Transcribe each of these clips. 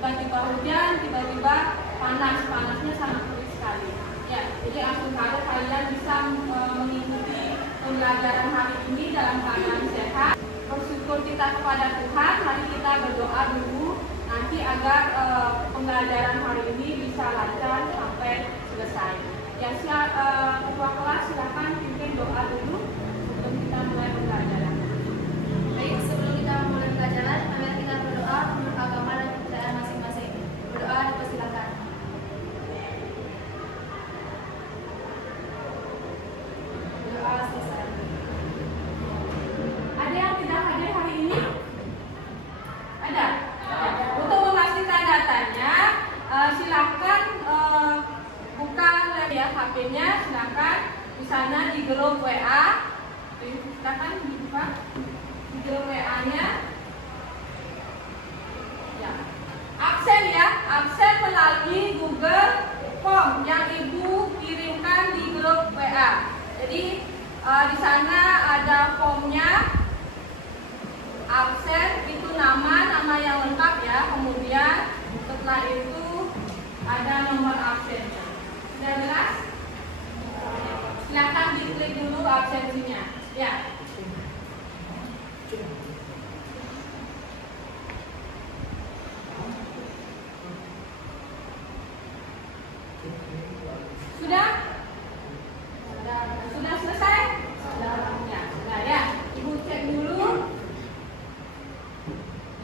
Tiba-tiba hujan, tiba-tiba panas, panasnya sangat terik sekali. Ya, jadi langsung harus kalian bisa mengikuti pembelajaran hari ini dalam keadaan sehat. Bersyukur kita kepada Tuhan, mari kita berdoa dulu nanti agar pembelajaran hari ini bisa lancar sampai selesai. Ya, ketua kelas silakan pimpin doa dulu sebelum kita mulai pembelajaran. Baik, sebelum kita mulai pembelajaran, mari kita berdoa menurut agama dan kepercayaan masing-masing. Berdoa dipersilakan. Berdoa selesai. Ada yang tidak hadir hari ini? Ada? Untuk memastikan datanya, silakan buka ya HP-nya, silakan di sana di grup WA. Silakan dibuka di grup WA-nya. Ya. Absen ya, absen melalui Google Form yang Ibu kirimkan di grup WA. Jadi di sana ada formnya. Absen itu nama yang lengkap ya. Kemudian setelah itu ada nomor absennya. Sudah jelas? Silakan diklik dulu absensinya. Ya. Sudah? Sudah selesai? Ya, sudah ya. Ibu cek dulu.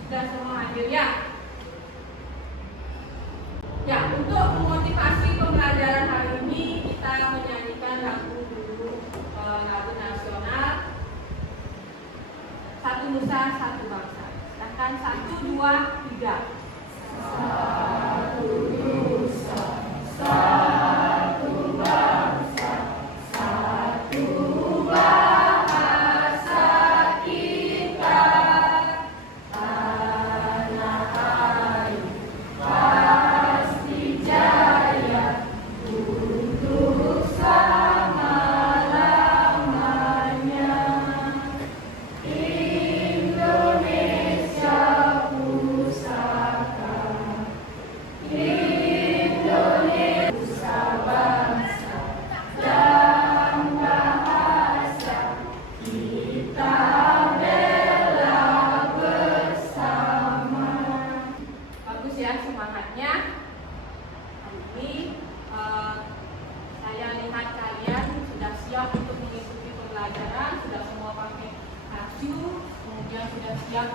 Sudah semua hadir ya? Ya, untuk memotivasi pembelajaran hari ini kita menyanyikan lagu dulu, lagu nasional Satu Nusa Satu Bangsa. Silakan 1, 2, 3. Satu Nusa, satu bangsa, satu bahasa kita, tanah air pasti jaya untuk selama-lamanya. Indonesia pusaka, Indonesia bangsa dan bahasa kita bela bersama. Bagus ya semangatnya. Hari ini saya lihat kalian sudah siap untuk mengikuti pembelajaran, sudah semua pakai kartu, kemudian sudah siap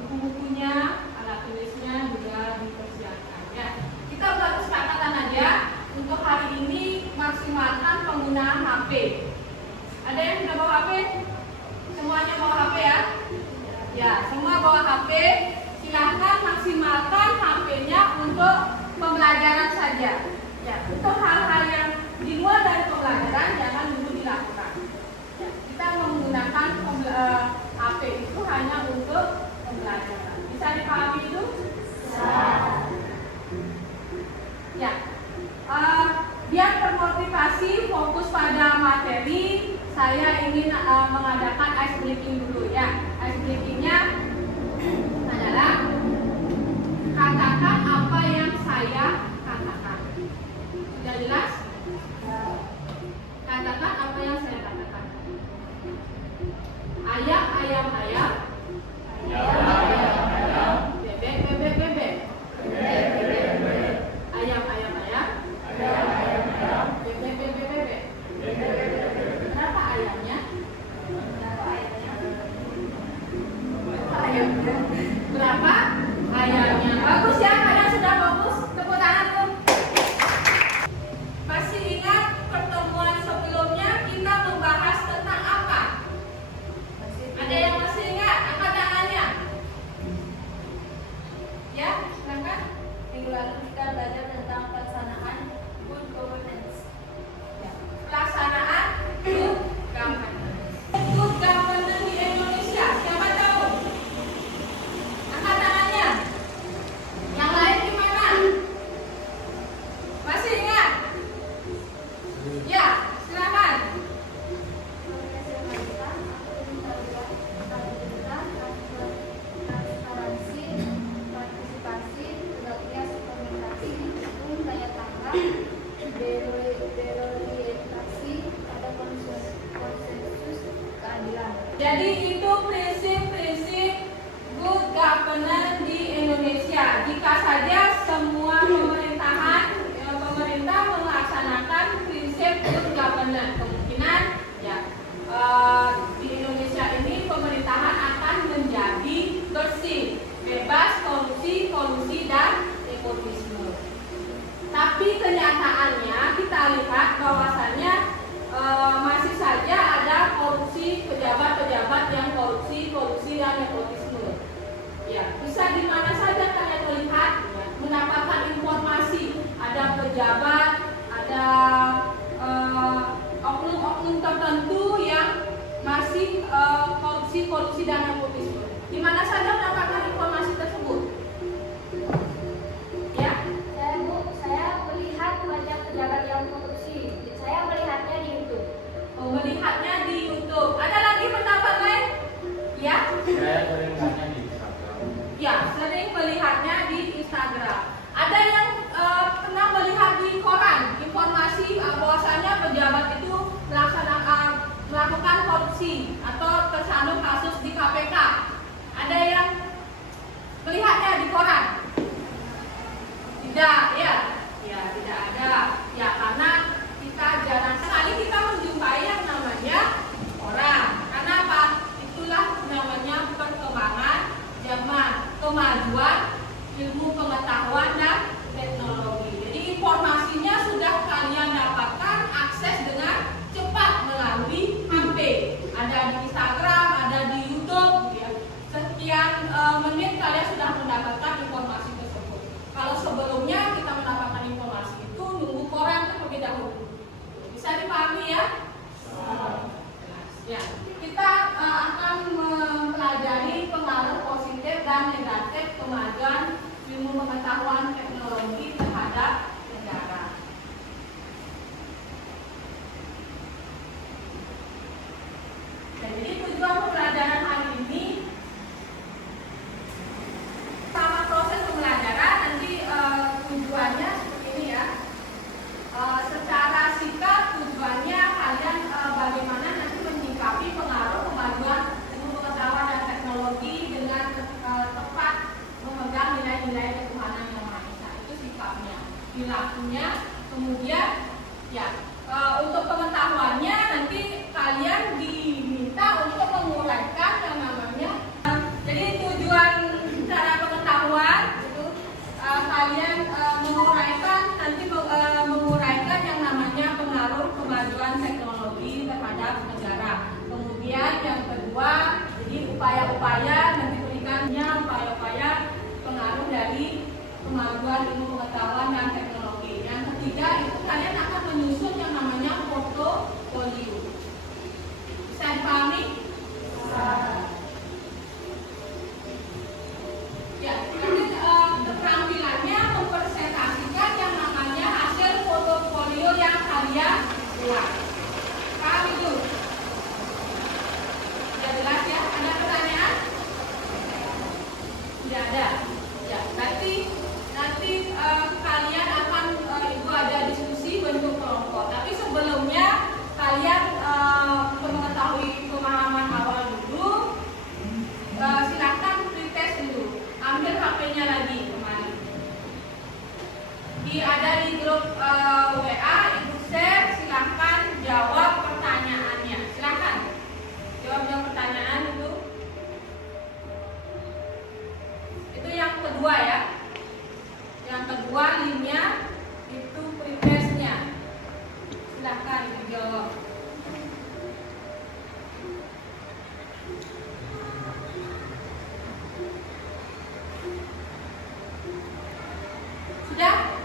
buku-bukunya, alat tulisnya juga dipersiapkan ya. Kita buat kesepakatan aja untuk hari ini maksimalkan penggunaan HP. Ada yang sudah bawa HP? Semuanya bawa HP ya? Ya, semua bawa HP. Silahkan maksimalkan HP-nya untuk pembelajaran saja. Ya, untuk hal-hal yang di luar dari pembelajaran jangan dulu dilakukan. Ya, kita menggunakan HP itu hanya untuk pembelajaran. Bisa dipahami itu? Ya, biar termotivasi fokus pada materi, saya ingin mengadakan ice breaking dulu ya. Ice breakingnya adalah katakan apa yang saya katakan. Sudah jelas? Katakan apa yang saya katakan. Ayam, ayam, ayam. Bebek, bebek, bebek. Ayam, ayam, ayam. Bebek, bebek, bebek. Berapa ayamnya? Berapa ayamnya? Bagus ya, kalian sudah bagus. Tepuk tangan tuh. Masih ingat pertemuan sebelumnya kita membahas tentang apa? Ada yang masih ingat? Angkat tangannya. Ya, silakan. Minggu lalu kita belajar tentang pelaksanaan good governance. Jadi itu prinsip-prinsip good governance di Indonesia. Jika saja semua pemerintah melaksanakan prinsip good governance, kemungkinan ya di Indonesia ini pemerintahan akan menjadi bersih, bebas korupsi, kolusi dan nepotisme. Tapi kenyataannya kita lihat bahwasannya masih saja ada korupsi, pejabat-pejabat yang korupsi dan nepotisme. Ya, bisa di mana saja kalian melihat, ya, mendapatkan informasi ada pejabat, ada oknum-oknum tertentu yang masih korupsi dan nepotisme. Di mana saja mendapatkan informasi tersebut? Ya, Saya melihat banyak pejabat yang korupsi. Saya melihatnya di YouTube. Melihatnya di YouTube. Ada lagi pendapat lain? Ya? Saya sering melihatnya di Instagram. Ya, sering melihatnya di Instagram. Ada yang pernah melihat di koran informasi bahwasanya pejabat itu melakukan korupsi atau tersandung kasus di KPK. Ada yang melihatnya di koran? Tidak, ya. Ya, tidak ada. Ya, karena kita jarang sekali kita menjumpai yang namanya orang. Karena apa? Itulah namanya perkembangan zaman, kemajuan ilmu pengetahuan dan teknologi. Jadi informasinya sudah kalian dapatkan akses dengan cepat melalui HP. Ada di Instagram, ada di YouTube, ya. Sekian menit kalian sudah mendapatkan informasi tersebut. Kalau sebelumnya kita mendapatkan informasi itu nunggu koran terlebih dahulu. Bisa dipahami ya? Ya. Kita akan mempelajari pengaruh positif dan negatif kemajuan ilmu pengetahuan teknologi terhadap negara. Jadi tujuan pembelajaran hari ini sama proses pembelajaran nanti tujuannya seperti ini ya. Secara sikap tujuannya kalian bagaimana nanti menyikapi pengaruh kemajuan ilmu pengetahuan dan teknologi dengan tepat memegang nilai-nilai ketuhanan yang Maha Esa. Itu sikapnya, perilakunya. Kemudian ya untuk pengetahuannya nanti kalian diminta untuk menguraikan yang namanya. Jadi tujuan cara pengetahuan itu kalian menguraikan yang namanya pengaruh kemajuan teknologi terhadap negara. Kemudian yang kedua, jadi upaya-upaya nanti berikannya upaya-upaya pengaruh dari kemajuan ilmu pengetahuan dan teknologi. Yang ketiga itu kalian akan menyusun yang namanya portofolio. Bisa dipahami? Ya, nanti keterampilannya mempresentasikan yang namanya hasil portofolio yang kalian buat. Paham itu? Sudah jelas ya? Ada pertanyaan? Tidak ada. Ya, nanti kalian akan itu ada diskusi bentuk kelompok. Tapi sebelumnya kalian untuk mengetahui pemahaman awal dulu, silahkan pretest dulu. Ambil HP-nya lagi kemarin. Ada di grup WA, ibu share, silahkan jawab pertanyaannya. Silahkan jawab pertanyaan itu. Itu yang kedua ya. Yang kedua linknya itu pretestnya. Silahkan dijawab. Sudah?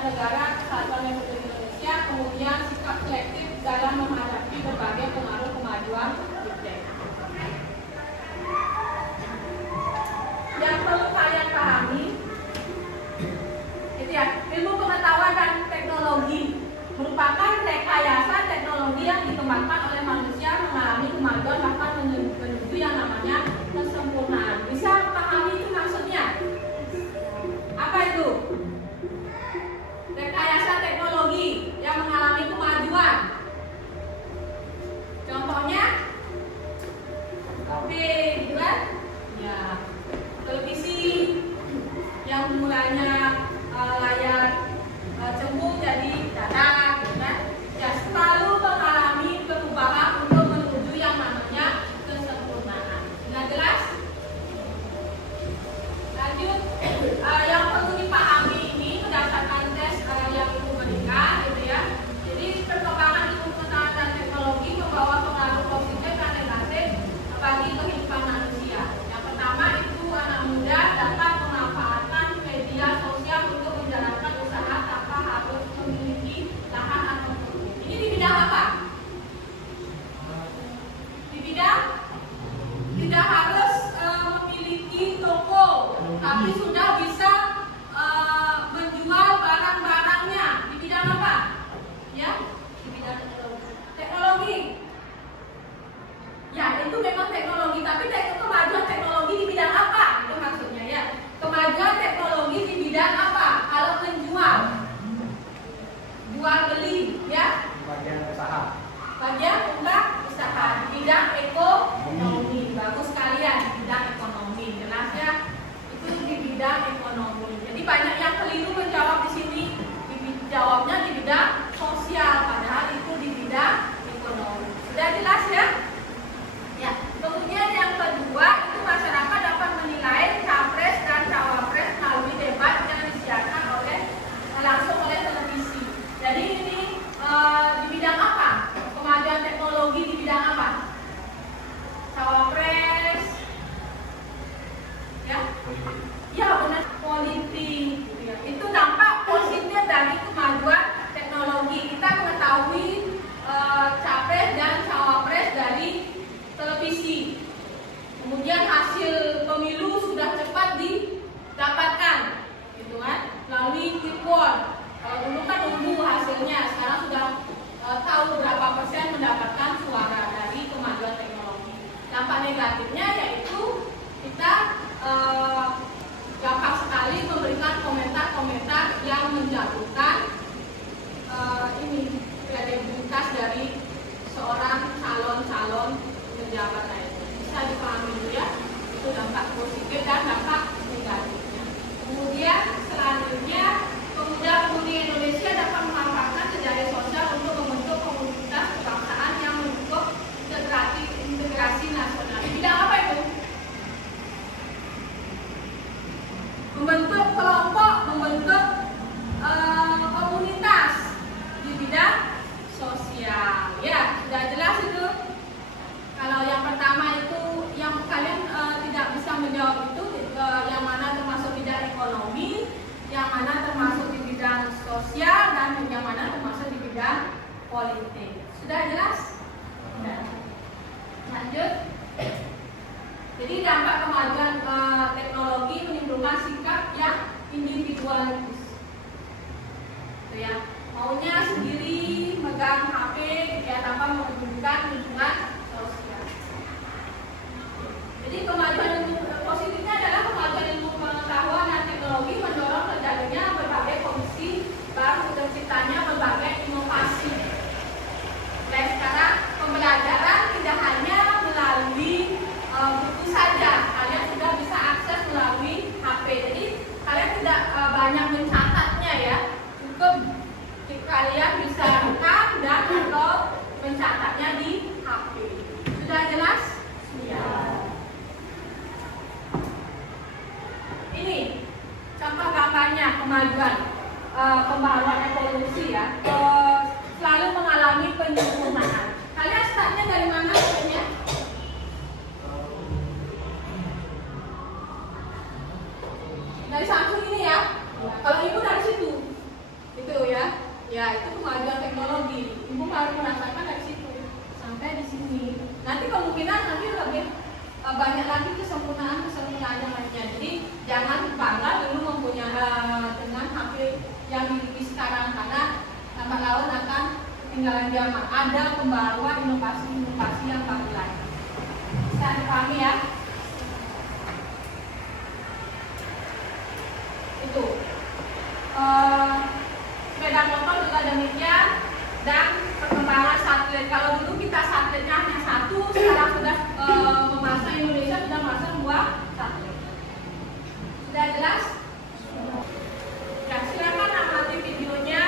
terhadap negara kesatuan Republik Indonesia, kemudian sikap selektif dalam menghadapi berbagai pengaruh kemajuan iptek. Yang perlu kalian pahami itu ya, ilmu pengetahuan dan teknologi merupakan rekayasa teknologi yang dikembangkan oleh manusia mengalami kemajuan bahkan menuju yang namanya kesempurnaan. Bisa pahami itu maksudnya? Apa itu? Rekayasa teknologi yang mengalami kemajuan. Contohnya HP, gitu kan? Ya, televisi yang mulanya layar cembung jadi datar, gitu kan? Ya, selalu mengalami perubahan untuk menuju yang namanya kesempurnaan. Sudah jelas? Lanjut, yang perlu dipahami ini berdasarkan tes yang Ibu berikan, gitu ya. Jadi perkembangan ilmu pengetahuan dan teknologi membawa pengaruh positif dan negatif bagi kehidupan manusia. Yang pertama itu anak muda dapat memanfaatkan media sosial untuk menjalankan usaha tanpa harus memiliki lahan atau kebun. Ini di bidang apa? Di bidang tidak harus memiliki toko, tapi sudah bisa menjual barang-barangnya. Di bidang apa? Ya, di bidang teknologi. Ya, itu memang teknologi, tapi kemajuan teknologi di bidang apa? Itu maksudnya ya. Kemajuan teknologi di bidang apa? Kalau menjual, jual beli, ya. Bagian usaha. Bagian usaha di bidang ekonomi. Bagus sekalian di bidang ekonomi. Jelas ya? Itu di bidang ekonomi. Jadi banyak yang keliru menjawab di sini. Jawabnya di bidang sosial, padahal itu di bidang ekonomi. Sudah jelas ya? Ya. Kemudian yang kedua itu masyarakat dapat menilai capres dan cawapres melalui debat yang disiarkan langsung oleh televisi. Jadi ini di bidang apa? Kemajuan teknologi di bidang apa? Cawapres, ya? Ya benar, politik. Ya. Itu dampak positif dari kemajuan teknologi. Kita mengetahui capres dan cawapres dari televisi. Kemudian hasil pemilu sudah cepat didapatkan, gitu kan? Melalui quick count. Kalau dulu kan nunggu hasilnya, sekarang sudah tahu berapa persen mendapatkan suara dari kemajuan teknologi. Dampak negatifnya yaitu kita gampang sekali memberikan komentar-komentar yang menjatuhkan kredibilitas dari seorang calon-calon pejabat lainnya. Bisa dipahami dulu ya, itu dampak positif dan dampak negatifnya. Kemudian selanjutnya, pemuda-pemudi Indonesia dapat memanfaatkan jejaring sosial untuk membentuk komunitas kebangsaan yang mendukung integrasi nasional. Di bidang apa itu? Membentuk kelompok, membentuk komunitas di bidang sosial. Ya, sudah jelas itu. Kalau yang pertama itu yang kalian tidak bisa menjawab itu yang mana termasuk bidang ekonomi, yang mana termasuk di bidang sosial, dan yang mana termasuk di bidang politik. Sudah jelas? Sudah. Lanjut. Jadi dampak kemajuan teknologi menimbulkan sikap yang individualis. Itu ya. Maunya sendiri megang HP ya tanpa menunjukkan lingkungan sosial. Jadi kemajuan ilmu positifnya adalah kemajuan ilmu pengetahuan dan teknologi mendorong terjadinya berbagai komisi baru, terciptanya berbagai inovasi. Dan sekarang pembelajaran tidak hanya melalui buku saja, kalian sudah bisa akses melalui HP. Jadi kalian tidak banyak mencatatnya ya, cukup kalian bisa rekam dan atau mencatatnya di HP. Sudah jelas? Ya. Ini contoh gambarnya kemajuan pembaharuan evolusi ya, selalu mengalami penyempurnaan. Kalian startnya dari mana sebenarnya? Dari Samsung ini ya. Kalau ibu dari situ. Ya, itu kemajuan teknologi. Ibu harus merasakan dari situ sampai di sini. Nanti kemungkinan nanti lebih banyak lagi kesempurnaan yang lainnya. Jadi jangan bangga dulu mempunyai dengan HP yang dimiliki sekarang, karena lambat laun akan ketinggalan zaman. Ada pembaruan inovasi yang baru lagi. Bisa dipahami ya? Itu sepeda motor juga demikian, dan perkembangan satelit. Kalau dulu kita satelitnya hanya satu, sekarang sudah memasang, Indonesia sudah masang 2 satelit. Sudah jelas? Ya, silakan amati videonya.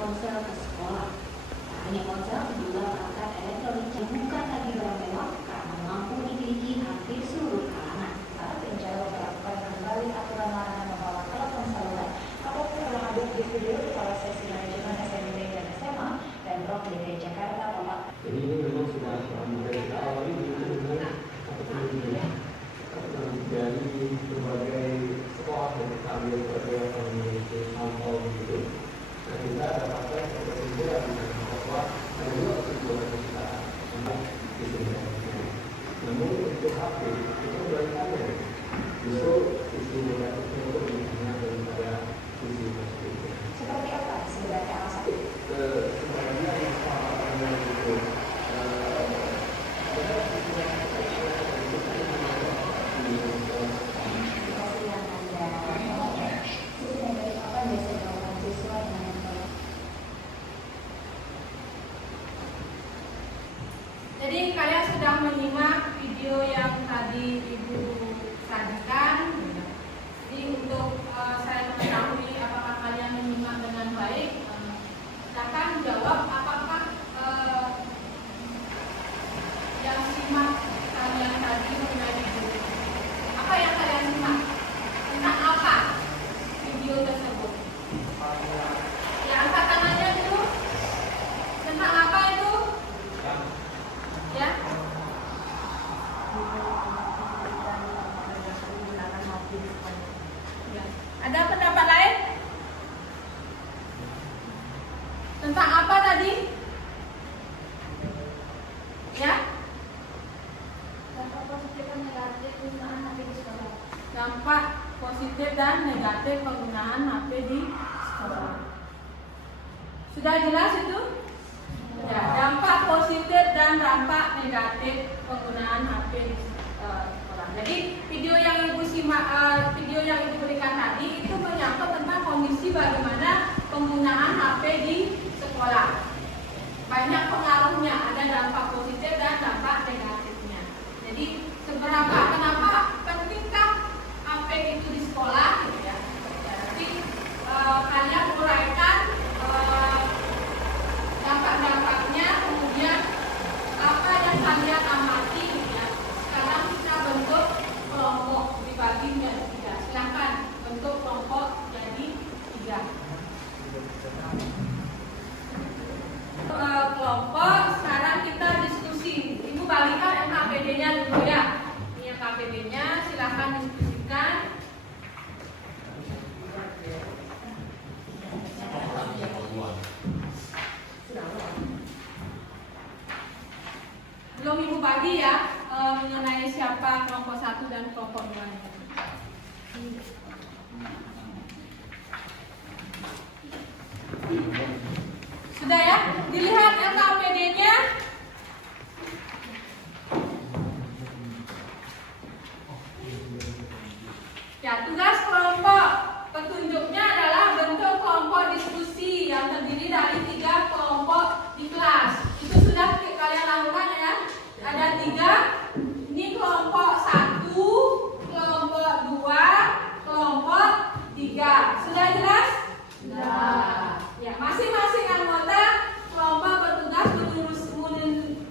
Ponsel ke sekolah. Hanya ponsel kedua perangkat elektronik yang bukan lagi barang mewah karena mampu dimiliki hampir seluruh kalangan. Saat rencana memperlakukan kembali aturan larangan membawa telepon seluler, apapun telah hadir di studio Kepala Seksi Manajemen SMP dan SMA Pemprov DKI Jakarta, Bapak. Jadi ini memang sudah mulai kita awali dengan dari berbagai sekolah yang kita ambil berbagai memiliki sampel gitu. Nah, kita dapatkan kesimpulan bahwa ada 2 kesimpulan yang kita ambil di sini. Namun untuk HP itu kebalikannya, justru sisi negatifnya itu lebih banyak daripada sisi positifnya. Seperti apa sebenarnya alasan? Sebenarnya yang sama itu Jadi kalian sudah menyimak video yang tadi Ibu sajikan. Jadi untuk saya mengetahui apakah kalian menyimak dengan baik, silakan jawab apakah yang simak kalian tadi mengenai video. Apa yang kalian simak? Tentang apa video tersebut? Ya, angkat tangannya dulu. Tentang apa itu? Ya. Ya. Ada pendapat lain? Tentang apa tadi? Ya? Dampak positif dan negatif penggunaan HP di sekolah. Dampak positif dan negatif penggunaan HP di sekolah. Sudah jelas itu? Ya, dampak positif dan dampak negatif penggunaan HP di sekolah. Jadi video yang ibu simak, video yang ibu berikan tadi itu menyangkut tentang kondisi bagaimana penggunaan HP di sekolah. Banyak pengaruhnya, ada dampak positif dan dampak negatifnya. Jadi kenapa pentingkah HP itu di sekolah? Gitu ya. Jadi kalian uraikan dampak-dampaknya, kemudian apa yang kalian amati ya. Sekarang kita bentuk kelompok, dibagi menjadi 3. Silakan bentuk kelompok jadi 3. Kelompok sekarang kita diskusi belum Ibu bagi ya mengenai siapa kelompok 1 dan kelompok 2. Sudah ya? Dilihat LKPD-nya. Ya, tugas kelompok. Petunjuknya adalah bentuk kelompok diskusi yang terdiri dari 3 kelompok di kelas. Itu sudah kalian lakukan ya. Ada 3. Ini kelompok 1, kelompok 2, kelompok 3. Sudah jelas? Sudah. Ya, masing-masing anggota kelompok bertugas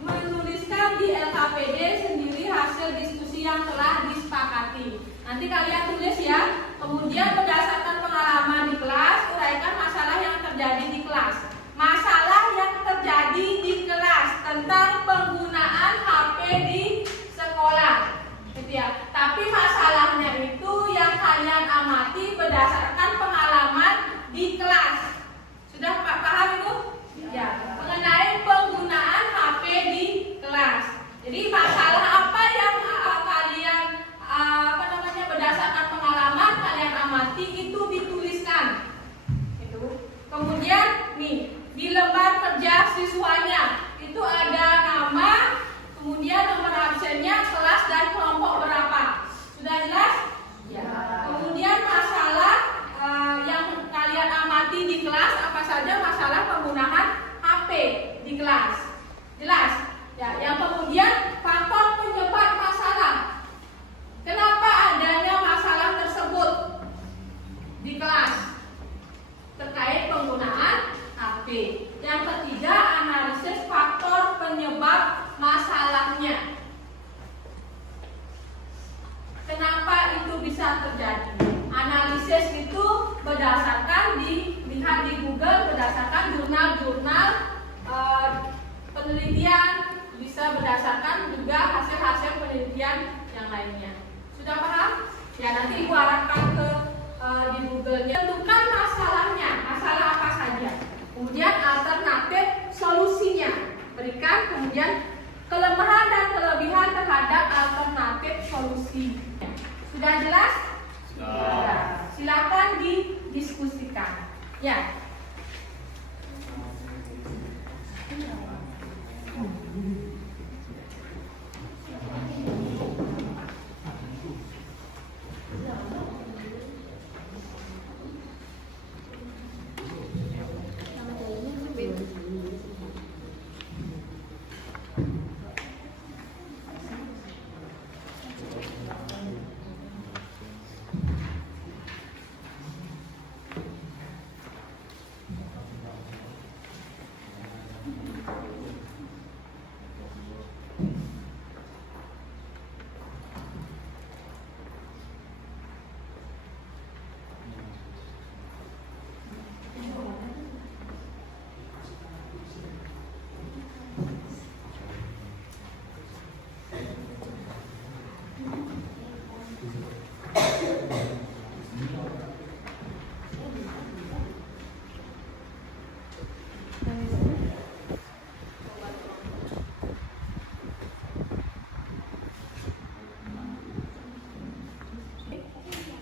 menuliskan di LKPD sendiri hasil diskusi yang telah disepakati. Nanti kalian tulis ya. Kemudian berdasarkan pengalaman di kelas, uraikan masalah yang terjadi di kelas. Masalah yang terjadi di kelas tentang penggunaan HP di sekolah. Gitu ya. Tapi masalahnya itu yang kalian amati berdasarkan pengalaman di kelas. Sudah paham itu? Ya. Mengenai penggunaan HP di kelas. Jadi masalah apa yang kalian berdasarkan pengalaman kalian amati itu dituliskan. Itu. Kemudian nih di lembar kerja siswanya itu ada nama, kemudian nomor absennya, kelas dan kelompok berapa. Sudah jelas? Ya. Kemudian masalah yang kalian amati di kelas apa saja masalah penggunaan HP di kelas. Jelas? Ya. Yang kemudian faktor penyebab masalah. Kenapa adanya masalah tersebut di kelas terkait penggunaan HP. Yang ketiga, analisis faktor penyebab masalahnya. Kenapa itu bisa terjadi? Analisis itu berdasarkan dilihat di Google berdasarkan jurnal-jurnal penelitian, bisa berdasarkan juga hasil-hasil penelitian yang lainnya. Sudah paham? Ya, nanti Ibu arahkan ke di Google-nya. Tentukan masalahnya, masalah apa saja. Kemudian alternatif solusinya. Berikan kemudian kelemahan dan kelebihan terhadap alternatif solusi. Sudah jelas? Sudah. Silakan didiskusikan. Ya.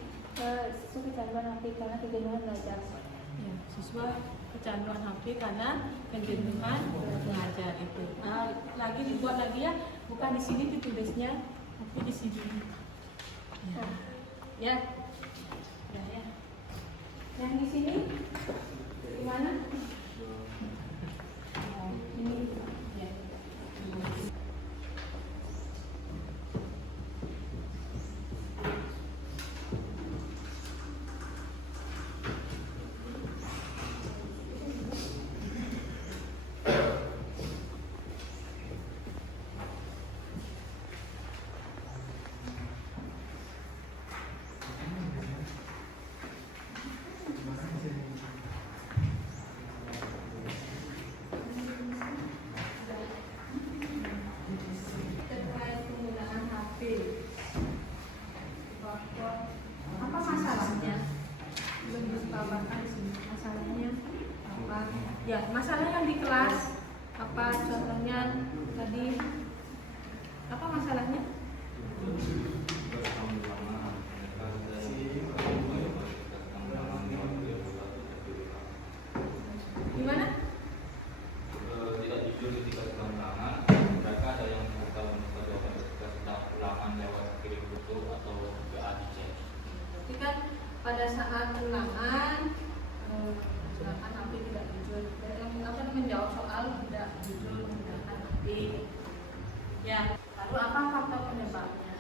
Siswa kecanduan HP karena kejenuhan belajar. Ya, siswa kecanduan HP karena kejenuhan belajar itu. Lagi dibuat lagi ya, bukan di sini ditulisnya, tapi di sini. Ya. Ya. Ya, ya. Yang di sini di mana? Ini. Ya. saat ulangan menggunakan HP tidak jujur, menjawab soal tidak jujur menggunakan HP. Ya, lalu apa faktor penyebabnya?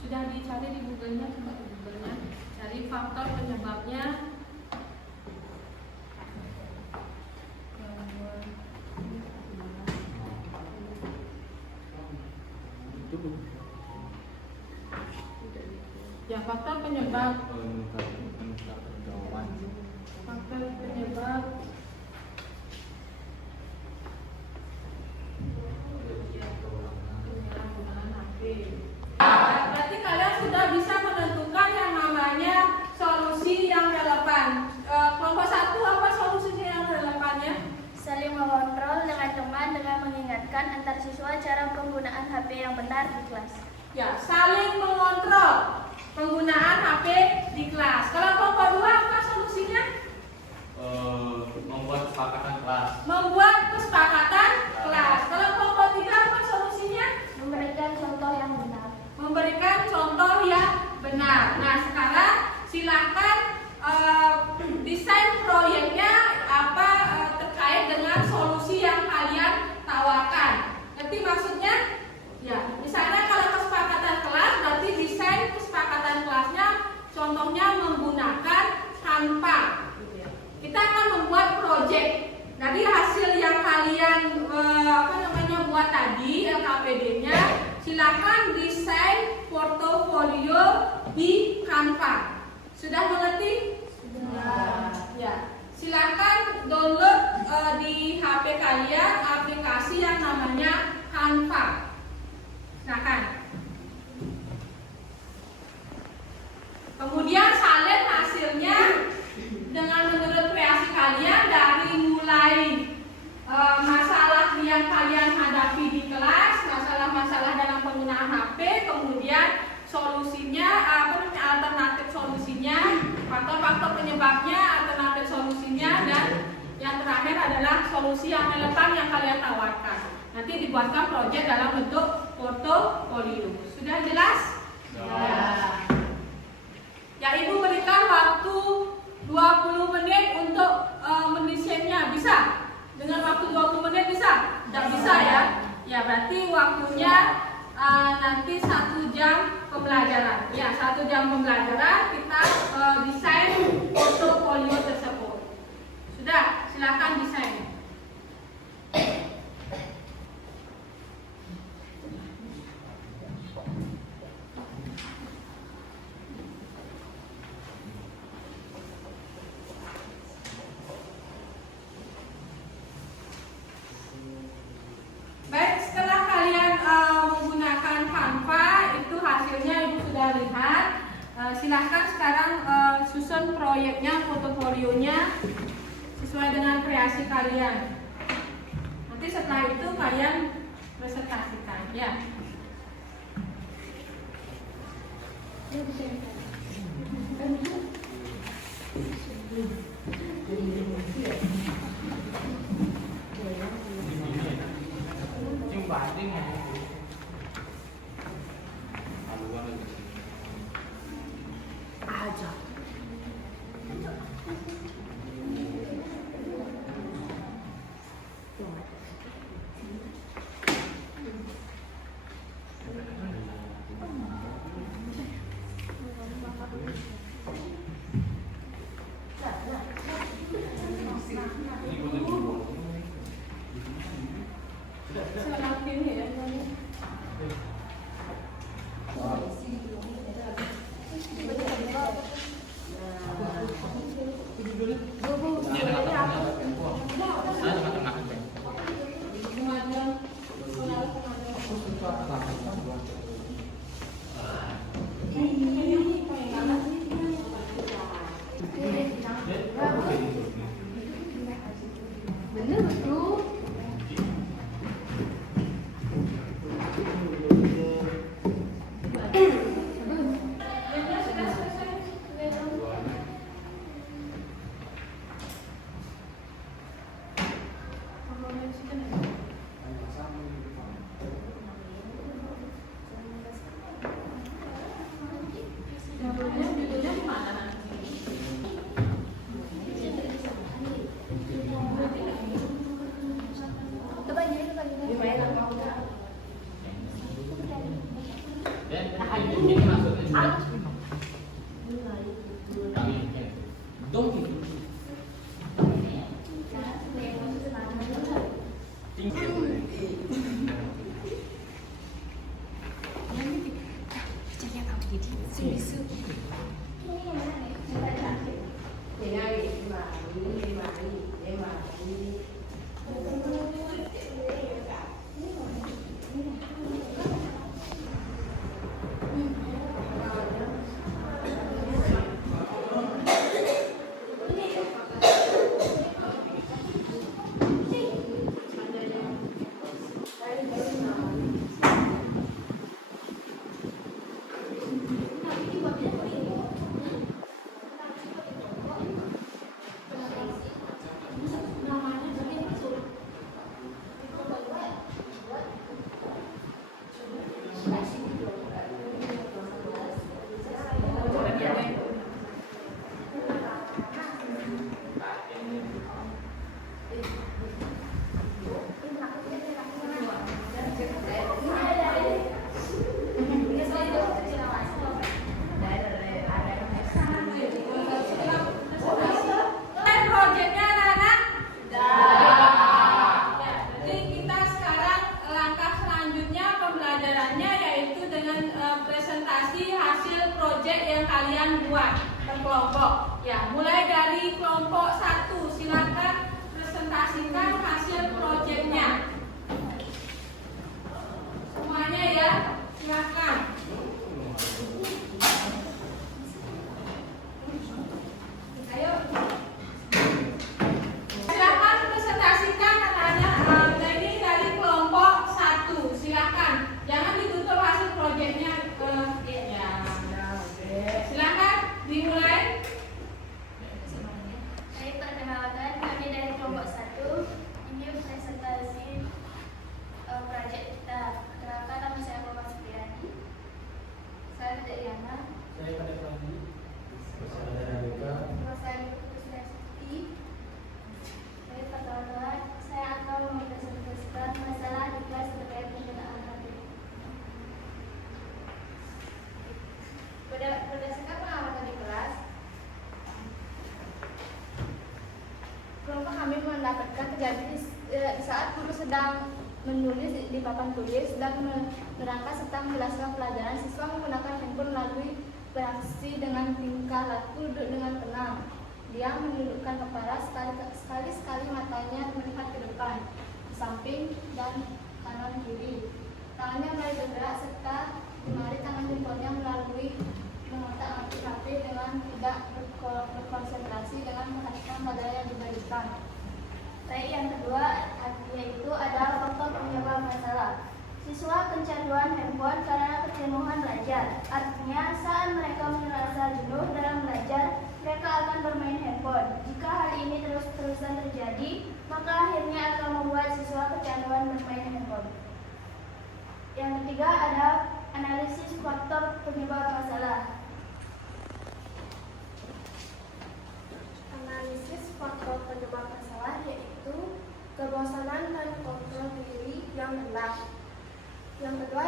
Sudah dicari di Google-nya, coba di Google-nya cari faktor penyebabnya. Ya, faktor penyebab. Faktor penyebab penyalahgunaan HP. Berarti kalian sudah bisa menentukan yang namanya solusi yang relevan. Kelompok 1 apa solusinya yang relevannya? Saling mengontrol dengan teman dengan mengingatkan antar siswa cara penggunaan HP yang benar di kelas. Ya, saling mengontrol penggunaan HP di kelas. Kalau kelompok 2 apa solusinya? Membuat kesepakatan kelas. Membuat kesepakatan kelas. Kalau kelompok 3 apa solusinya? Memberikan contoh yang benar. Memberikan contoh yang benar. Nah, sekarang silakan desain proyeknya apa terkait dengan solusi yang kalian tawarkan. Ngerti maksudnya? Ya, misalnya kalau kesepakatan kelas berarti desain kesepakatan kelasnya contohnya menggunakan Canva. Kita akan membuat proyek. Dari hasil yang kalian buat tadi LKPD-nya, silakan desain portofolio di Canva. Sudah mengerti? Sudah. Ya, silakan download di HP kalian aplikasi yang namanya Canva. Silakan. Kemudian salin hasilnya dengan menurut kreasi kalian dari mulai masalah yang kalian hadapi di kelas, masalah-masalah dalam penggunaan HP, kemudian solusinya, alternatif solusinya, faktor-faktor penyebabnya, alternatif solusinya, dan yang terakhir adalah solusi yang relevan yang kalian tawarkan. Nanti dibuatkan proyek dalam bentuk portofolio. Sudah jelas? Ya. Ya, Ibu berikan waktu 20 menit untuk mendesainnya. Bisa? Dengan waktu 20 menit bisa? Tidak bisa ya? Ya, berarti waktunya nanti 1 jam pembelajaran. Ya, 1 jam pembelajaran kita desain portofolio tersebut. Sudah, silakan desain. Baik, setelah kalian menggunakan Canva, itu hasilnya Ibu sudah lihat. Silahkan sekarang susun proyeknya, portofolionya sesuai dengan kreasi kalian. Nanti setelah itu kalian presentasikan, ya. proyek yang kalian buat berkelompok. Ya, mulai dari kelompok 1, silakan presentasikan hasil proyeknya. Semuanya ya, silakan. Ayo. Silakan presentasikan anak-anak. Ini dari kelompok 1. Silakan. Jangan ditutup hasil proyeknya. Ya. Silakan dimulai. Saya perkenalkan, kami dari kelompok 1. Ini presentasi proyek kita. Perkenalkan, nama saya Muhammad Supriyadi. Saya dari Yana. Saya pada Fandi. Nama saya Suti. Saya perkenalkan, saya akan mempresentasikan masalah di kelas terkait penggunaan HP. Berdasarkan pengalaman di kelas, kelompok kami mendapatkan kejadian di saat guru sedang menulis di papan tulis dan menerangkan serta menjelaskan pelajaran, siswa menggunakan handphone melalui beraksi dengan tingkah laku duduk dengan tenang. Dia menundukkan kepala, sekali-sekali matanya melihat ke depan, ke samping dan kanan kiri. Tangannya mulai bergerak serta menarik tangan jempolnya melalui mengotak atik HP dengan tidak berkonsentrasi dengan perhatikan pelajaran yang diberikan. Baik, yang kedua yaitu adalah faktor penyebab masalah. Siswa kecanduan handphone karena kejenuhan belajar. Artinya saat mereka merasa jenuh dalam belajar, mereka akan bermain handphone. Jika hal ini terus-terusan terjadi, maka akhirnya akan membuat siswa kecanduan bermain handphone. Yang ketiga ada analisis faktor penyebab masalah. Analisis faktor penyebab masalah yaitu kebosanan dan kontrol diri yang rendah. Yang kedua,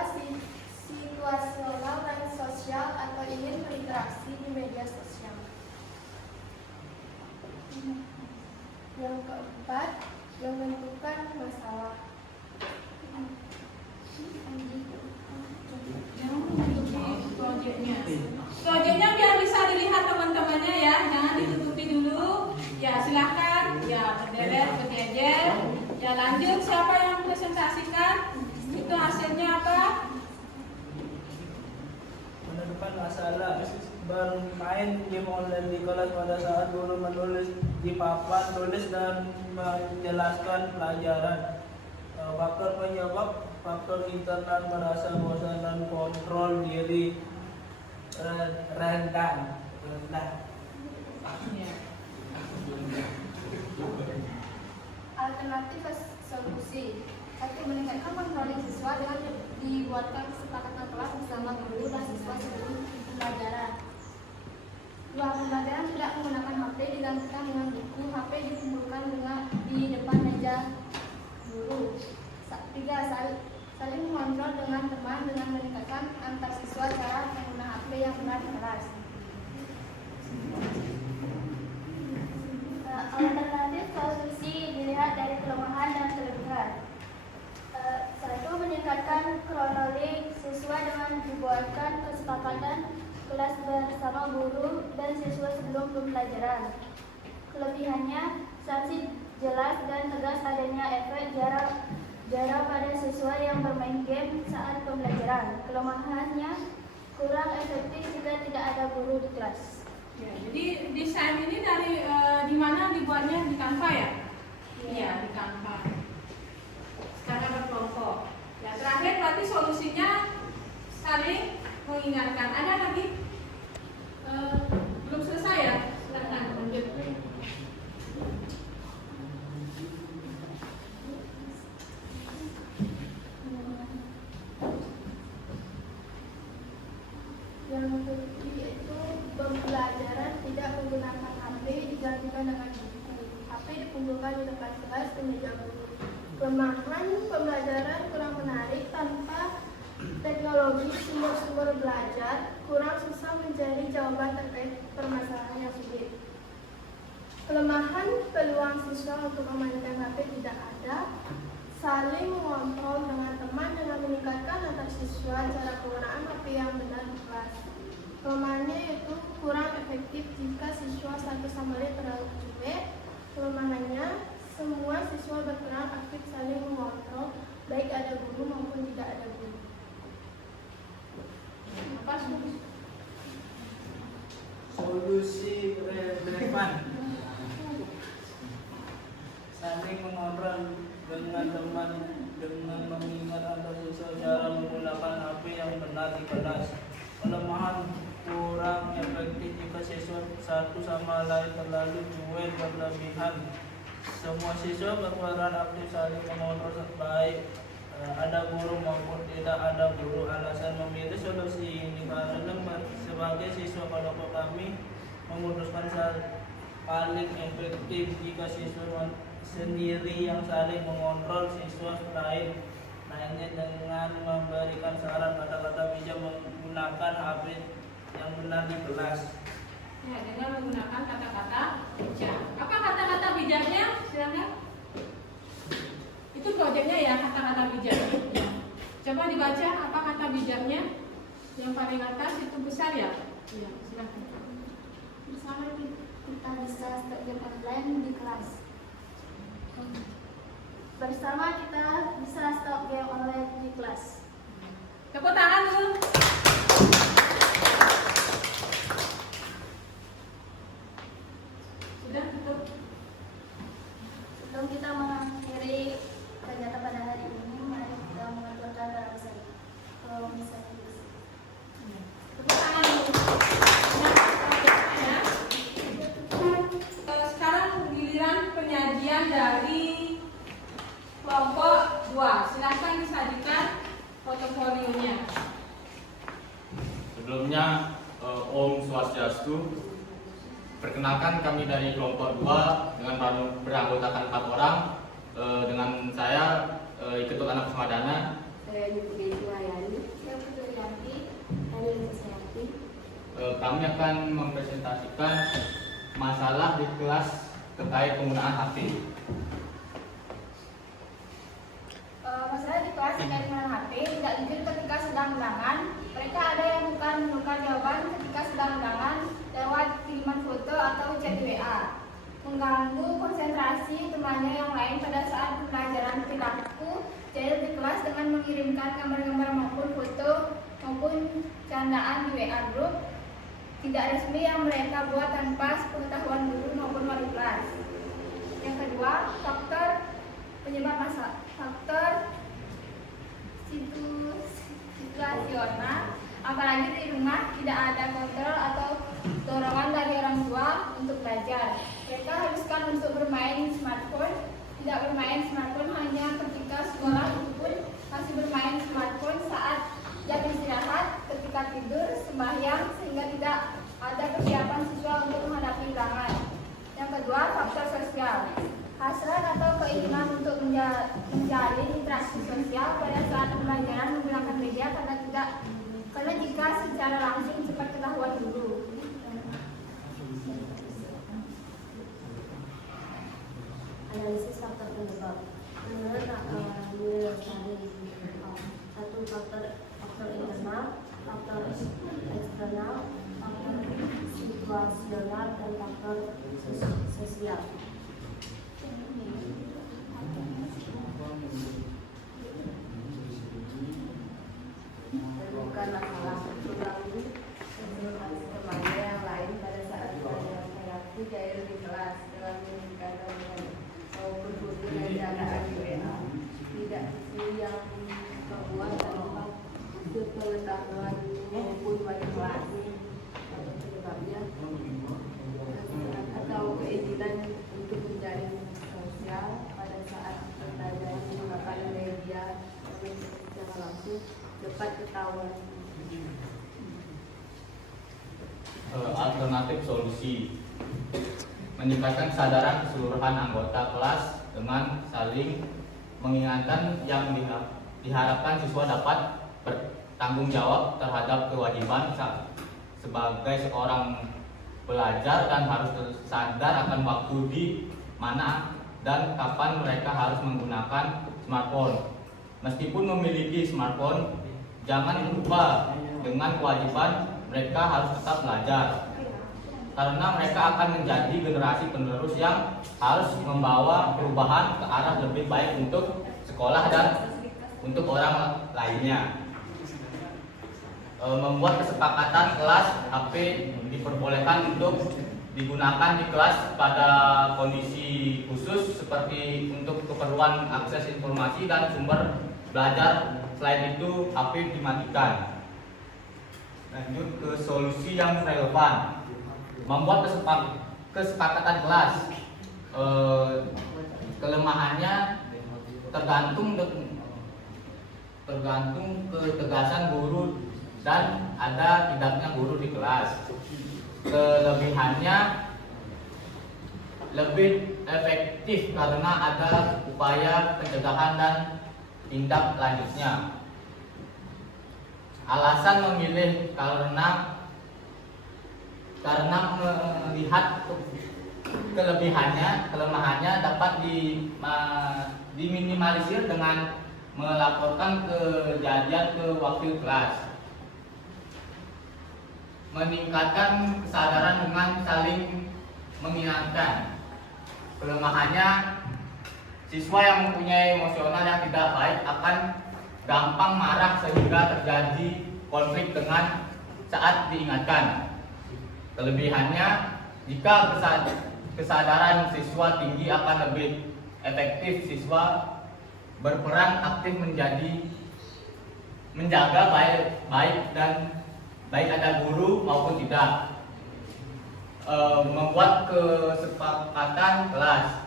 situasional dan sosial atau ingin berinteraksi di media sosial. Yang keempat, menentukan masalah. Proyeknya biar bisa dilihat teman-temannya ya, jangan ditutupi dulu. Ya silahkan, ya berderet, berjejer. Ya lanjut, siapa yang presentasikan? Itu hasilnya apa? Menentukan masalah bermain game online di kelas pada saat guru menulis di papan tulis dan menjelaskan pelajaran. Faktor penyebab, faktor internal merasa bosan dan kontrol diri rendah. Ya. Alternatif solusi. Satu, meningkatkan kontroling siswa dengan dibuatkan kesepakatan kelas bersama guru dan siswa sebelum pembelajaran. Dua, pembelajaran tidak menggunakan HP digantikan dengan buku. HP dikumpulkan di depan meja guru. Tiga, saling mengontrol dengan teman dengan meningkatkan antar siswa cara menggunakan HP yang benar di kelas. Alternatif solusi dilihat dari kelemahan dan kelebihan. Satu, meningkatkan kronologi siswa dengan dibuatkan kesepakatan kelas bersama guru dan siswa sebelum pembelajaran. Kelebihannya, sanksi jelas dan tegas, adanya efek jarak pada siswa yang bermain game saat pembelajaran. Kelemahannya, kurang efektif jika tidak ada guru di kelas. Ya, jadi desain ini dari di mana dibuatnya, di Canva ya? Iya, di Canva. Secara berkelompok. Ya, terakhir berarti solusinya saling mengingatkan. Ada lagi? Belum selesai ya? Silakan lanjut. Yang ketiga yaitu pembelajaran tidak menggunakan HP digantikan dengan buku. HP dikumpulkan di depan kelas di meja guru. Kelemahan pembelajaran kurang menarik tanpa teknologi, sumber-sumber belajar kurang susah mencari jawaban terkait permasalahan yang sulit. Kelemahan peluang siswa untuk memainkan HP tidak ada. Saling mengontrol dengan teman dengan meningkatkan antar siswa cara penggunaan HP yang benar di kelas. Kelemahannya yaitu kurang efektif jika siswa satu sama lain terlalu cuek. Kelemahannya, semua siswa berperan aktif saling mengontrol, baik ada guru maupun tidak ada guru. Apa Solusi relevan saling mengontrol dengan teman dengan mengingat antar siswa cara menggunakan HP yang benar di kelas. Kelemahan kurang efektif jika siswa satu sama lain terlalu cuek berlebihan. Semua siswa berperan aktif saling mengontrol baik ada guru maupun tidak ada guru. Alasan memilih solusi ini karena sebagai siswa kelompok kami memutuskan paling efektif jika siswa sendiri yang saling mengontrol siswa lainnya dengan memberikan saran kata-kata bijak menggunakan HP yang benar di kelas. Ya, dengan menggunakan kata-kata bijak. Apa kata-kata bijaknya? Silakan. Itu proyeknya ya, kata-kata bijak. Ya. Coba dibaca apa kata bijaknya. Yang paling atas itu besar ya? Iya, silakan. Bersama kita bisa studi online di kelas. Bersama kita bisa stop game online di kelas. Tepuk tangan dulu. Sudah tutup. Sebelum kita mengakhiri kegiatan pada hari ini, mari kita mengaturkan bahasa. Kalau misalnya bisa. Tepuk tangan dulu. Ya. Sekarang giliran penyajian dari kelompok 2. Silakan disajikan portofolionya. Sebelumnya, Om Swastiastu. Perkenalkan kami dari kelompok 2 dengan beranggotakan 4 orang. Dengan saya Ketut Anak Semadana. Saya Yudi Hayani. Saya Putri Yanti. Saya Yusayati. Kami akan mempresentasikan masalah di kelas terkait penggunaan HP. Masalah di kelas terkait penggunaan HP tidak jujur ketika sedang ulangan. Mereka ada yang bukan menemukan jawaban ketika sedang ulangan lewat kiriman foto atau chat WA. Mengganggu konsentrasi temannya yang lain pada saat pembelajaran. Perilaku jahil di kelas dengan mengirimkan gambar-gambar maupun foto maupun candaan di WA grup tidak resmi yang mereka buat tanpa sepengetahuan guru maupun wali kelas. Yang kedua, faktor penyebab masalah. Faktor situasional, apalagi di rumah tidak ada kontrol atau dorongan dari orang tua untuk belajar. Mereka haruskan untuk bermain smartphone, tidak bermain smartphone hanya ketika sekolah, itu pun masih bermain smartphone saat jam istirahat, ketika tidur, sembahyang, sehingga tidak ada persiapan siswa untuk menghadapi ulangan. Yang kedua, faktor sosial. Hasrat atau keinginan untuk menjalin interaksi sosial pada saat pembelajaran menggunakan media karena jika secara langsung cepat ketahuan dulu. Analisis faktor penyebab. Menurut satu faktor internal, faktor eksternal, faktor situasional, dan faktor sosial. Bukan masalah mengganggu konsentrasi temannya yang lain pada saat pelajaran. Perilaku jahil di kelas dalam mengirimkan gambar maupun foto dan candaan di WA tidak sesuai yang membuat tanpa sepengetahuan maupun wali kelas. Penyebabnya atau keinginan untuk menjalin sosial pada saat pelajaran menggunakan media secara langsung cepat ketahuan. Alternatif solusi meningkatkan kesadaran keseluruhan anggota kelas dengan saling mengingatkan yang diharapkan siswa dapat bertanggung jawab terhadap kewajiban sebagai seorang pelajar dan harus sadar akan waktu di mana dan kapan mereka harus menggunakan smartphone. Meskipun memiliki smartphone, jangan lupa dengan kewajiban mereka harus tetap belajar. Karena mereka akan menjadi generasi penerus yang harus membawa perubahan ke arah lebih baik untuk sekolah dan untuk orang lainnya. Membuat kesepakatan kelas HP diperbolehkan untuk digunakan di kelas pada kondisi khusus seperti untuk keperluan akses informasi dan sumber belajar. Selain itu HP dimatikan. Lanjut ke solusi yang relevan. Membuat kesepakatan kelas. Kelemahannya tergantung ketegasan guru dan ada tidaknya guru di kelas. Kelebihannya lebih efektif karena ada upaya pencegahan dan tindak lanjutnya. Alasan memilih karena melihat kelemahannya dapat diminimalisir dengan melaporkan kejadian ke wakil kelas. Meningkatkan kesadaran dengan saling mengingatkan. Kelemahannya, siswa yang mempunyai emosional yang tidak baik akan gampang marah sehingga terjadi konflik dengan saat diingatkan. Kelebihannya, jika kesadaran siswa tinggi akan lebih efektif siswa berperan aktif menjaga baik ada guru maupun tidak. Membuat kesepakatan kelas.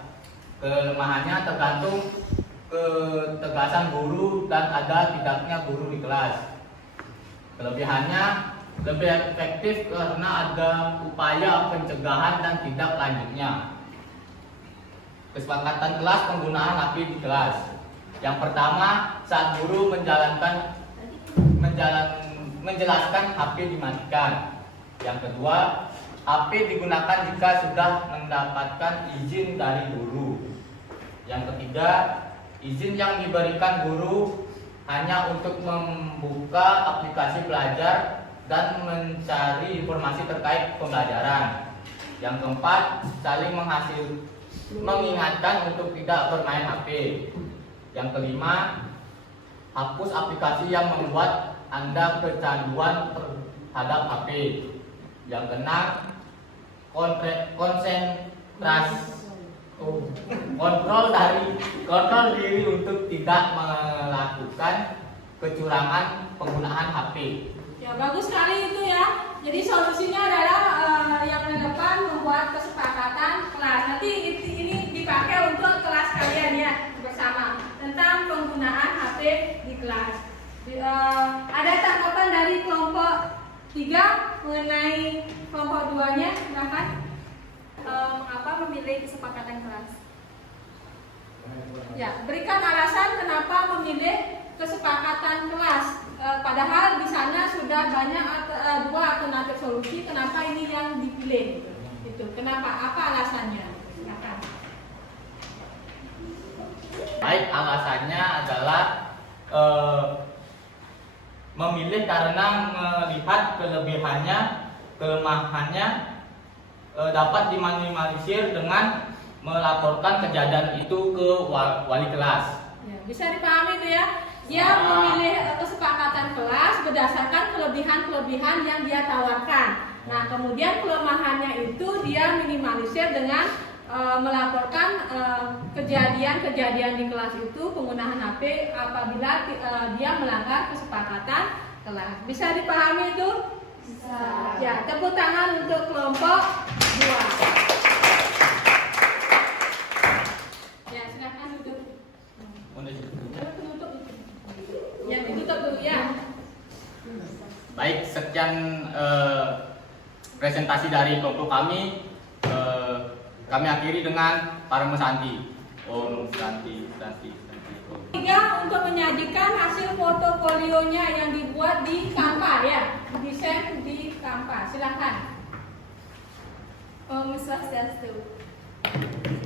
Kelemahannya tergantung ketegasan guru dan ada tidaknya guru di kelas. Kelebihannya lebih efektif karena ada upaya pencegahan dan tindak lanjutnya. Kesepakatan kelas, penggunaan HP di kelas. Yang pertama, saat guru menjelaskan HP dimatikan. Yang kedua, HP digunakan jika sudah mendapatkan izin dari guru. Yang ketiga, izin yang diberikan guru hanya untuk membuka aplikasi belajar dan mencari informasi terkait pembelajaran. Yang keempat, saling mengingatkan untuk tidak bermain HP. Yang kelima, hapus aplikasi yang membuat Anda kecanduan terhadap HP. Yang keenam, kontrol diri untuk tidak melakukan kecurangan penggunaan HP. Ya, bagus sekali itu ya. Jadi solusinya adalah yang relevan membuat kesepakatan kelas. Nanti ini dipakai untuk kelas kalian ya bersama tentang penggunaan HP di kelas. Ada tanggapan dari kelompok 3 mengenai kelompok 2-nya, silakan. Mengapa memilih kesepakatan kelas? Ya, berikan alasan kenapa memilih kesepakatan kelas. Padahal di sana sudah banyak 2 alternatif solusi, kenapa ini yang dipilih? Itu kenapa? Apa alasannya? Silakan. Baik, alasannya adalah memilih karena melihat kelebihannya, kelemahannya dapat diminimalisir dengan melaporkan kejadian itu ke wali kelas. Ya, bisa dipahami itu ya. Dia memilih kesepakatan kelas berdasarkan kelebihan-kelebihan yang dia tawarkan. Nah, kemudian kelemahannya itu dia minimalisir dengan melaporkan kejadian-kejadian di kelas itu penggunaan HP apabila dia melanggar kesepakatan kelas. Bisa dipahami itu? Bisa. Ya, tepuk tangan untuk kelompok 2. Ya, silakan duduk. Ya, ditutup dulu ya. Baik, sekian presentasi dari kelompok kami. Kami akhiri dengan Parma Santi. Om Santi. 3 untuk menyajikan hasil portofolionya yang dibuat di Canva ya, desain di Canva. Silakan. Om Swastiastu.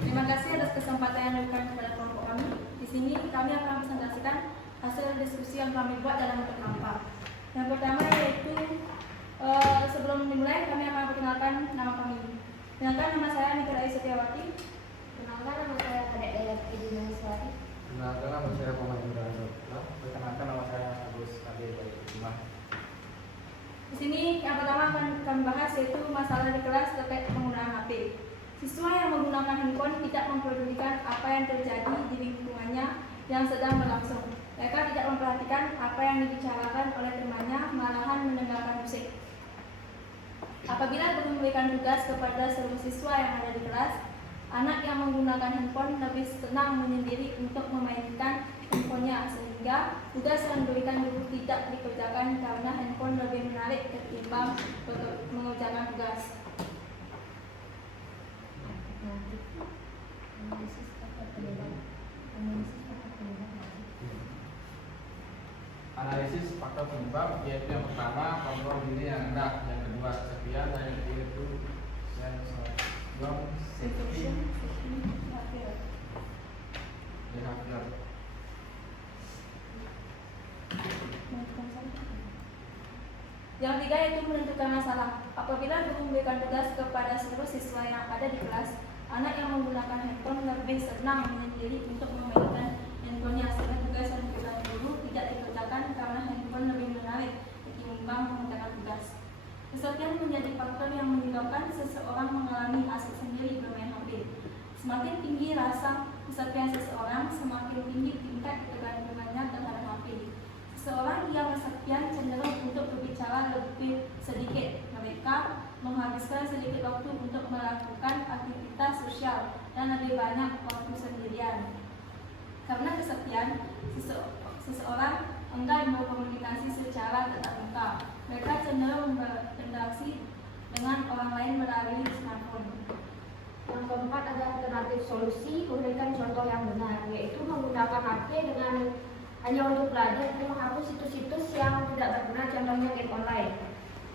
Terima kasih atas kesempatan yang diberikan kepada kelompok kami. Di sini kami akan presentasikan hasil diskusi yang kami buat dalam bentuk Canva. Yang pertama yaitu Sebelum dimulai, kami akan perkenalkan nama kami. Perkenalkan, nama saya Nikola Setiawati. Kenalkan, nama saya Kadek Dayat Idina Iswati. Perkenalkan, nama saya Muhammad Ibrahim. Perkenalkan, nama saya Agus Kadir dari Rumah. Di sini yang pertama akan kami bahas yaitu masalah di kelas terkait penggunaan HP. Siswa yang menggunakan handphone tidak mempedulikan apa yang terjadi di lingkungannya yang sedang berlangsung. Mereka tidak memperhatikan apa yang dibicarakan oleh temannya, malahan mendengarkan musik. Apabila guru memberikan tugas kepada seluruh siswa yang ada di kelas, anak yang menggunakan handphone lebih senang menyendiri untuk memainkan handphonenya, sehingga tugas yang diberikan guru tidak dikerjakan karena handphone lebih menarik ketimbang mengerjakan tugas. Analisis faktor penyebab yaitu yang pertama kontrol diri yang rendah, yang kedua kesepian, dan yang ketiga itu sensation behavior. Yang ketiga yaitu menentukan masalah. Apabila guru memberikan tugas kepada seluruh siswa yang ada di kelas, anak yang menggunakan handphone lebih senang menyendiri untuk memainkan handphonenya, sehingga tugas yang diberikan guru tidak dikerjakan karena handphone lebih menarik ketimbang mengerjakan tugas. Kesepian menjadi faktor yang menyebabkan seseorang mengalami asik sendiri bermain HP. Semakin tinggi rasa kesepian seseorang, semakin tinggi tingkat ketergantungannya terhadap HP. Seseorang yang kesepian cenderung untuk berbicara lebih sedikit. Mereka menghabiskan sedikit waktu untuk melakukan aktivitas sosial dan lebih banyak waktu sendirian. Karena kesepian, seseorang enggan berkomunikasi secara tatap muka. Mereka cenderung berinteraksi dengan orang lain melalui smartphone. Yang keempat ada alternatif solusi, memberikan contoh yang benar, yaitu menggunakan HP dengan hanya untuk belajar dan menghapus situs-situs yang tidak berguna, contohnya game online.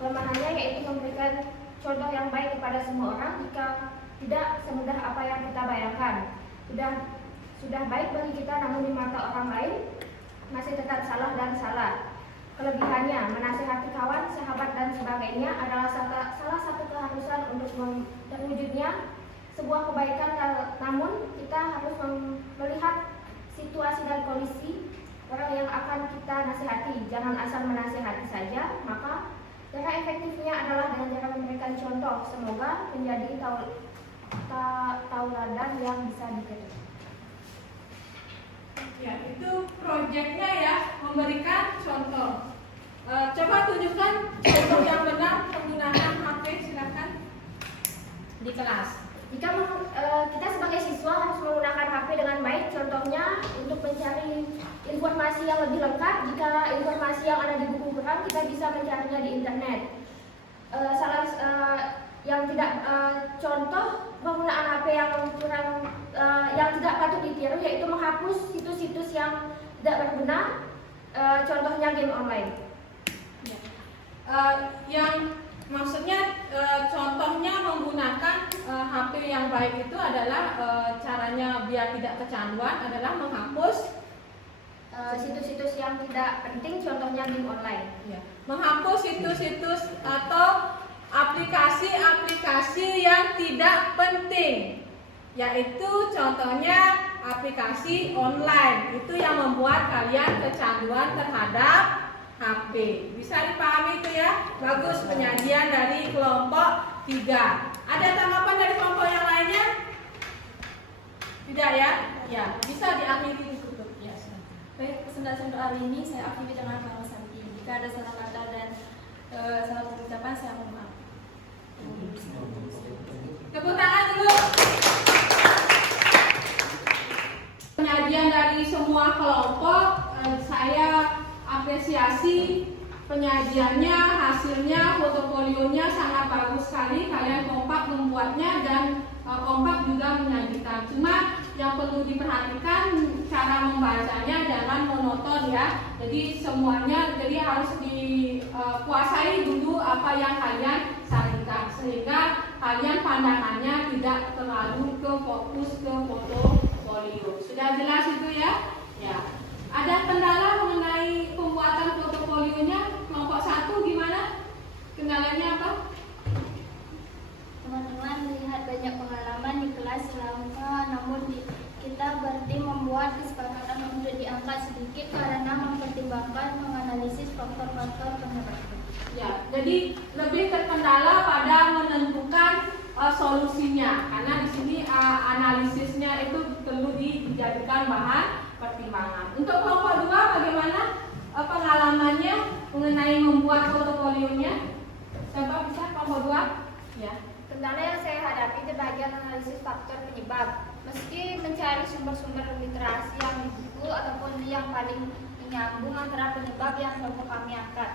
Kelemahannya yaitu memberikan contoh yang baik kepada semua orang jika tidak semudah apa yang kita bayangkan. Sudah baik bagi kita, namun di mata orang lain masih tetap salah dan salah. Kelebihannya, menasihati kawan, sahabat, dan sebagainya adalah salah satu keharusan untuk terwujudnya sebuah kebaikan, namun kita harus melihat situasi dan kondisi orang yang akan kita nasihati. Jangan asal menasihati saja, maka cara efektifnya adalah dengan cara memberikan contoh. Semoga menjadi tauladan yang bisa ditiru. Ya, itu proyeknya ya, memberikan contoh. Coba tunjukkan contoh yang benar penggunaan HP, silakan. Di kelas, Jika kita sebagai siswa harus menggunakan HP dengan baik, contohnya untuk mencari informasi yang lebih lengkap. Jika informasi yang ada di buku kurang, kita bisa mencarinya di internet. Contoh penggunaan HP yang kurang, yang tidak patut ditiru, yaitu menghapus situs-situs yang tidak berguna. Contohnya game online. Yang maksudnya contohnya menggunakan HP yang baik itu adalah caranya biar tidak kecanduan adalah menghapus Situs-situs yang tidak penting, contohnya game online. ya, menghapus situs-situs atau aplikasi-aplikasi yang tidak penting, yaitu contohnya aplikasi online itu yang membuat kalian kecanduan terhadap HP. Bisa dipahami itu ya? Bagus, penyajian dari kelompok 3. Ada tanggapan dari kelompok yang lainnya? Tidak ya? Ya, bisa diakhiri ditutup. Ya, silakan. baik, presentasi untuk hari ini saya akhiri dengan Bang Santi. Jika ada salah kata dan salah pengucapan, saya mohon maaf. Tepuk tangan dulu. Penyajian dari semua kelompok, saya apresiasi penyajiannya, hasilnya, portofolionya sangat bagus sekali. Kalian kompak membuatnya dan kompak juga menyajikan. Cuma yang perlu diperhatikan cara membacanya jangan monoton ya. Jadi semuanya harus dikuasai dulu apa yang kalian sajikan sehingga kalian pandangannya tidak terlalu ke fokus ke portofolio. Sudah jelas itu ya? Ya. Ada kendala mengenai pembuatan portofolionya kelompok 1 gimana? Kendala faktor-faktor penyebabnya. Ya, jadi lebih terkendala pada menentukan solusinya, karena di sini analisisnya itu perlu dijadikan bahan pertimbangan. Untuk kelompok 2 bagaimana pengalamannya mengenai membuat portofolionya? Siapa bisa kelompok 2? Ya. Kendala yang saya hadapi di bagian analisis faktor penyebab. Meski mencari sumber-sumber literasi yang di buku ataupun yang paling menyambung antara penyebab yang kelompok kami angkat.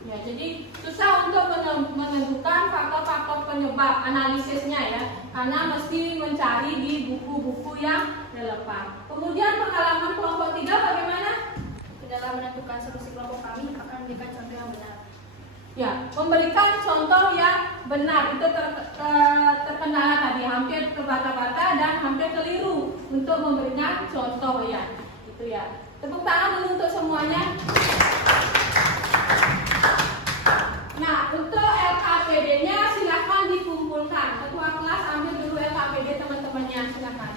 Ya, jadi susah untuk menentukan faktor-faktor penyebab analisisnya ya, karena mesti mencari di buku-buku yang relevan. Kemudian pengalaman kelompok 3 bagaimana? Dalam menentukan solusi kelompok kami akan memberikan contoh yang benar. Ya, memberikan contoh yang benar itu terkendala tadi, hampir terbata-bata dan hampir keliru untuk memberikan contoh ya. Itu ya. Tepuk tangan dulu untuk semuanya. Nah, untuk LKPD-nya silakan dikumpulkan. Ketua kelas ambil dulu LKPD teman-temannya, silakan.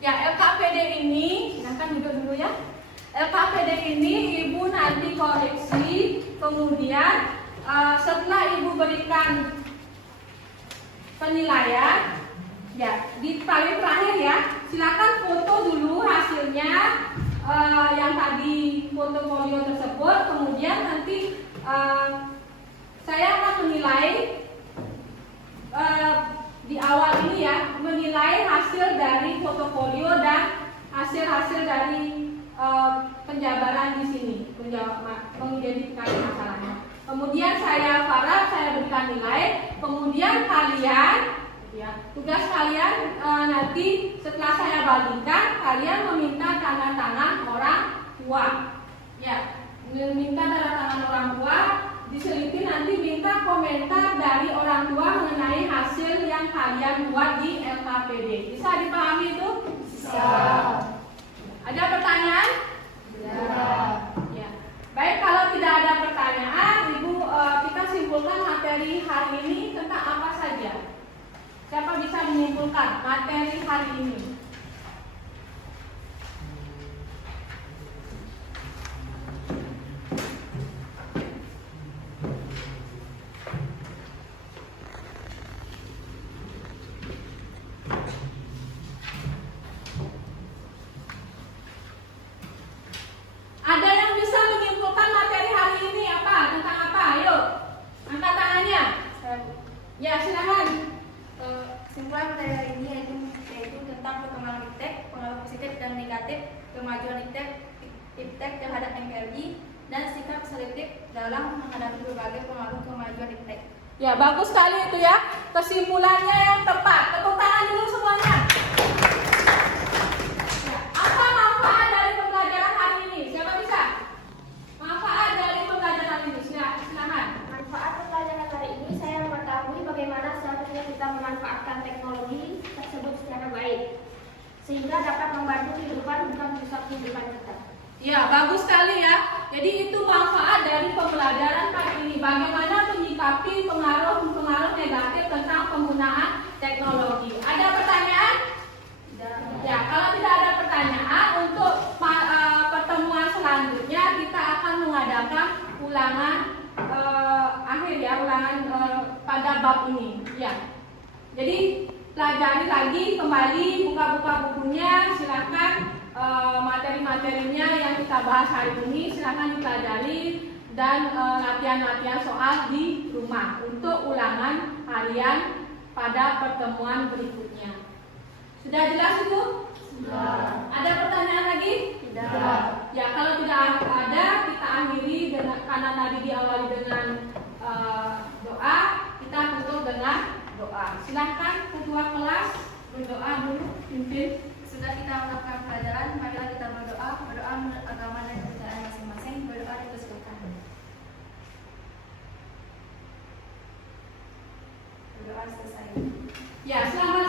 Ya, LKPD ini, silakan duduk dulu ya. LKPD ini Ibu nanti koreksi, kemudian setelah Ibu berikan penilaian, ya di paling terakhir ya, silakan foto dulu hasilnya yang tadi portofolio tersebut, kemudian nanti saya akan menilai di awal ini ya, menilai hasil dari portofolio dan hasil-hasil dari penjabaran di sini, mengidentifikasi masalahnya. Kemudian saya Farah, saya berikan nilai. Kemudian kalian, ya, tugas kalian nanti setelah saya bagikan, kalian meminta tanda tangan orang tua, ya, meminta tanda tangan orang tua. Diselipin nanti minta komentar dari orang tua mengenai hasil yang kalian buat di LKPD. Bisa dipahami itu? Bisa. Ada pertanyaan? Ya. Baik, kalau tidak ada pertanyaan, Ibu kita simpulkan materi hari ini tentang apa saja. Siapa bisa menyimpulkan materi hari ini? Ada yang bisa menyimpulkan materi hari ini apa? Tentang apa? Ayo, angkat tangannya. Ya, silakan. Kesimpulan materi hari ini yaitu tentang perkembangan iptek, pengaruh positif dan negatif kemajuan iptek terhadap MPLI dan sikap selektif dalam menghadapi berbagai pengaruh kemajuan iptek. Ya, bagus sekali itu ya. Kesimpulannya yang tepat. Tepuk tangan dulu semuanya. Ya, apa manfaat dari pembelajaran hari ini? Siapa bisa? Manfaat dari pembelajaran ini, silakan. Manfaat pembelajaran hari ini saya mengetahui bagaimana seharusnya kita memanfaatkan teknologi tersebut secara baik sehingga dapat membantu kehidupan bukan merusak kehidupan kita. Ya, bagus sekali ya. Jadi itu manfaat dari pembelajaran kali ini. Bagaimana menyikapi pengaruh-pengaruh negatif tentang penggunaan teknologi. Ada pertanyaan? Ya, kalau tidak ada pertanyaan, untuk pertemuan selanjutnya kita akan mengadakan ulangan akhir ya, ulangan pada bab ini. Ya, jadi pelajari lagi, kembali buka-buka bukunya, silakan. Materi-materinya yang kita bahas hari ini silakan dipelajari dan latihan-latihan soal di rumah untuk ulangan harian pada pertemuan berikutnya. Sudah jelas itu? Sudah. Ada pertanyaan lagi? Tidak. Ya, kalau tidak ada, kita akhiri dengan, karena tadi diawali dengan doa, kita tutup dengan doa. Silahkan ketua kelas berdoa dulu, pimpin. Sudah kita melakukan pelajaran, marilah kita berdoa menurut agama dan kepercayaan masing-masing. Berdoa dipersilakan. selesai. Ya, selamat